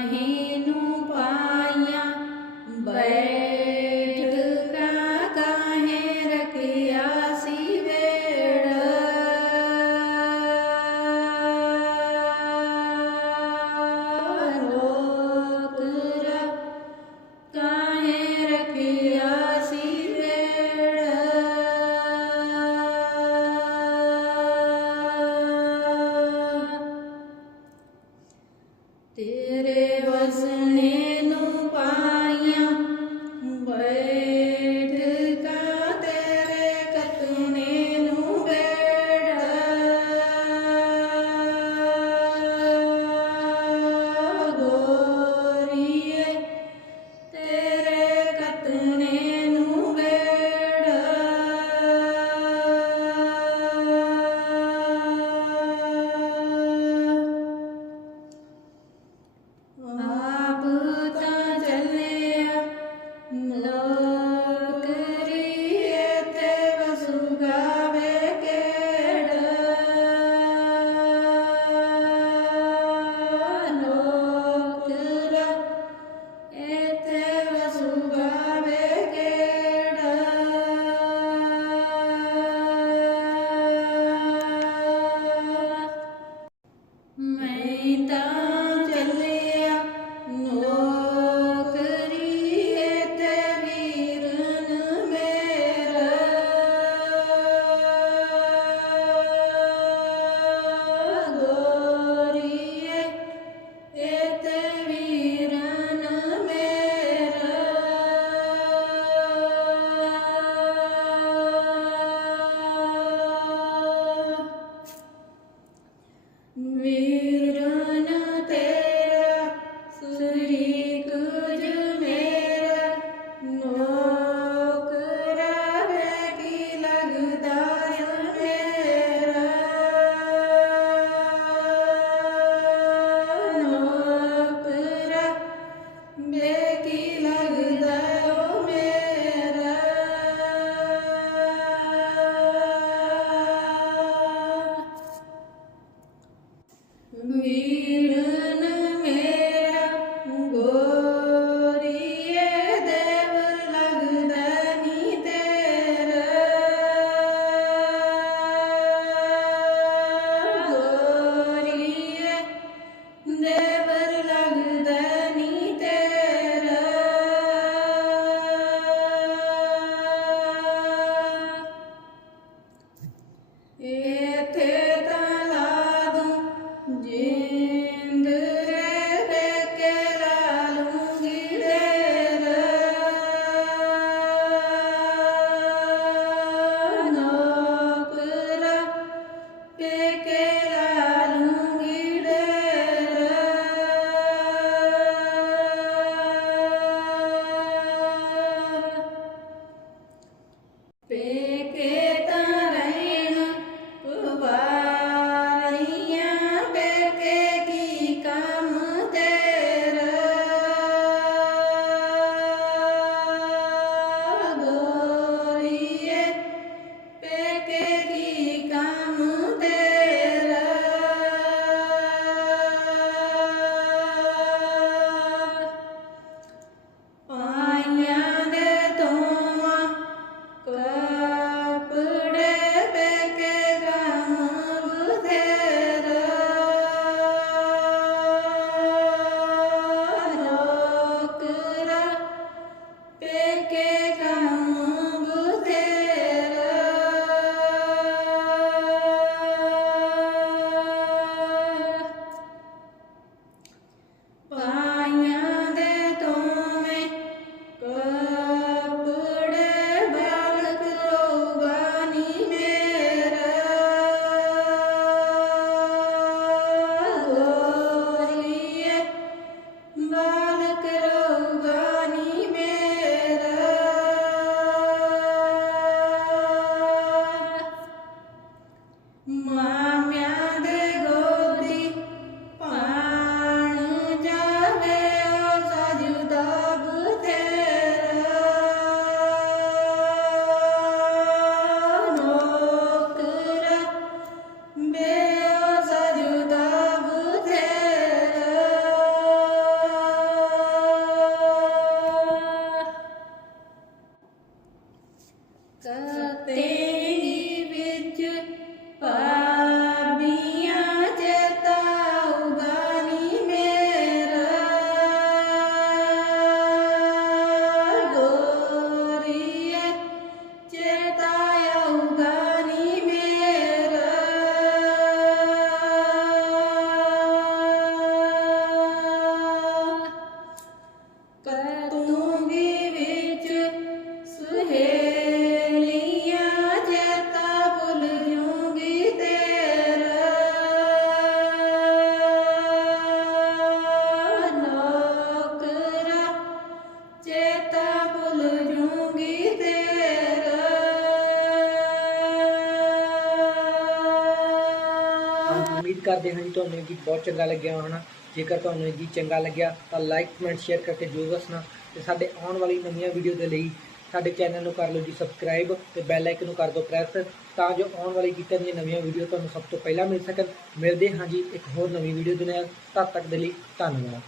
महेनु पाया बै पिता tem. ਉਮੀਦ ਕਰਦੇ ਹਾਂ ਜੀ ਤੁਹਾਨੂੰ ਇਹ ਗੀਤ ਬਹੁਤ ਚੰਗਾ ਲੱਗਿਆ ਹੋਣਾ। ਜੇਕਰ ਤੁਹਾਨੂੰ ਇਹ ਗੀਤ ਚੰਗਾ ਲੱਗਿਆ, ਤਾਂ ਲਾਈਕ ਕਮੈਂਟ ਸ਼ੇਅਰ ਕਰਕੇ ਜ਼ਰੂਰ ਦੱਸਣਾ। ਤੇ ਸਾਡੇ ਆਉਣ ਵਾਲੀ ਨਵੀਆਂ ਵੀਡੀਓ ਦੇ ਲਈ ਸਾਡੇ ਚੈਨਲ ਨੂੰ ਕਰ ਲਓ ਜੀ ਸਬਸਕ੍ਰਾਈਬ ਤੇ ਬੈਲ ਆਈਕਨ ਨੂੰ ਕਰ ਦਿਓ ਪ੍ਰੈਸ ਤਾਂ ਜੋ ਆਉਣ ਵਾਲੀ ਗੀਤਾਂ ਦੀਆਂ ਨਵੀਆਂ ਵੀਡੀਓ ਤੁਹਾਨੂੰ ਸਭ ਤੋਂ ਪਹਿਲਾਂ ਮਿਲ ਸਕਣ। ਮਿਲਦੇ ਹਾਂ ਜੀ ਇੱਕ ਹੋਰ ਨਵੀਂ ਵੀਡੀਓ ਦੇ ਨਾਲ। ਤਦ ਤੱਕ ਦੇ ਲਈ ਧੰਨਵਾਦ।